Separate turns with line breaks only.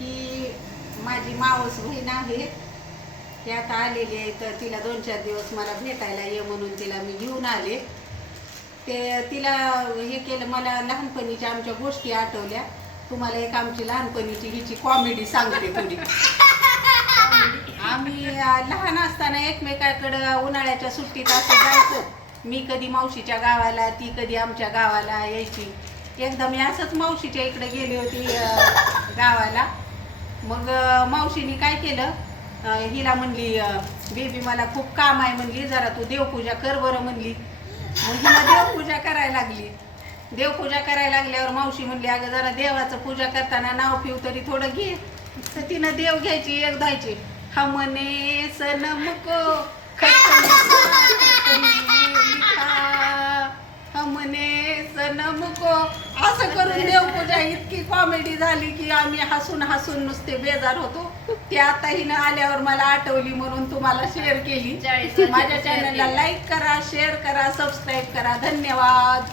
ही माझी मावस बहीण आहे. ती आता आलेली आहे तर तिला दोन चार दिवस मला भेटायला ये म्हणून तिला मी घेऊन आले. ते तिला हे केलं मला लहानपणीच्या आमच्या गोष्टी आठवल्या. तुम्हाला एक आमची लहानपणीची हिची कॉमेडी सांगते थोडी. आम्ही लहान असताना एकमेकाकडं उन्हाळ्याच्या सुट्टीत असं जायचो. मी कधी मावशीच्या गावाला ती कधी आमच्या गावाला यायची. एकदा मी असंच मावशीच्या इकडे गेली होती गावाला. मग मावशीने काय केलं? हिला म्हणली बेबी मला खूप काम आहे म्हणली जरा तू देवपूजा कर बरं म्हणली. मग हिला देवपूजा करायला लागली. देवपूजा करायला लागल्यावर मावशी म्हणली अगं जरा देवाचं पूजा करताना नाव पिऊ तरी थोडं घे. तर तिनं देव घ्यायची एक धायची. हमने सनमको हमने सनमको असं करून देव इतकी कॉमेडी झाली की आम्ही हसून हसून नुसते बेजार होतो. ती आता हिनं आल्यावर मला आठवली म्हणून तुम्हाला शेअर केली. माझ्या चॅनलला. लाईक करा शेअर करा सबस्क्राईब करा. धन्यवाद.